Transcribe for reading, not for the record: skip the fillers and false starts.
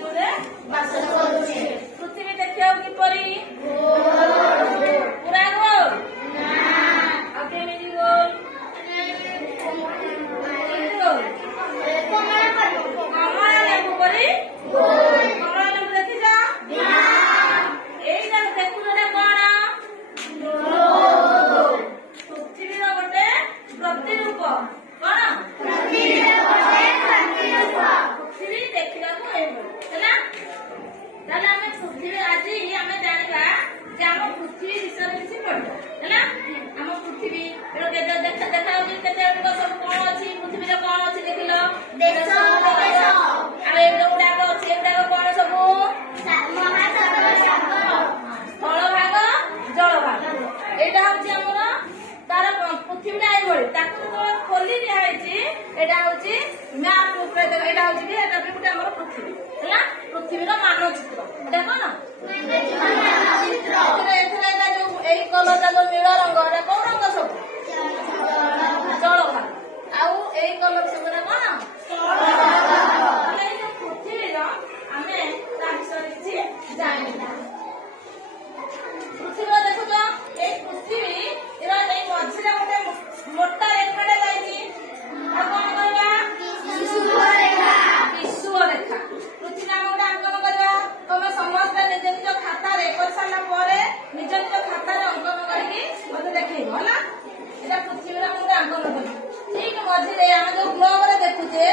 जोरे बास करूछे पृथ्वी देखियो किपरि पूरा गोल ना केमिति गोल कमला लेबू परि गोल कमला लेबू देखि जा एई जा देखुने कोन पृथ्वी रो गोटे प्रतिरूप कोन पृथ्वी देखा है पृथ्वी आज आम जाना कि आम पृथ्वी विषय किसी पढ़ है आम पृथ्वी देखा देखा सब कौन अच्छी पृथ्वी कौन अच्छी देख लो गुड़ाक अच्छी गुड़ाक कौन सब स्थल भाग जल भाग यहाँ हूँ आमर तार पृथ्वी आई खोली दिखाई मैप रूपे यहाँ हूँ कि गोटे आम पृथ्वी है पृथ्वी मानचित्र कौन कलर जो नील रंग कौन रंग सब जल भाग आउ कलर सब कौन पृथ्वी आम विषय किसी जान पृथ्वी देखुच ये पृथ्वी मझे गोटे मोटा रेखाटे जाइए कौन करवा विषुव रेखा पृथ्वी आम गोटे अंकन करवा तुम समस्त निज निज खाता कर सारा निज निज खाता अंकन करके मत देखेब है यहाँ पृथ्वी गोटे अंकन कर ठीक मझे आम जो ग्लोब देखुचे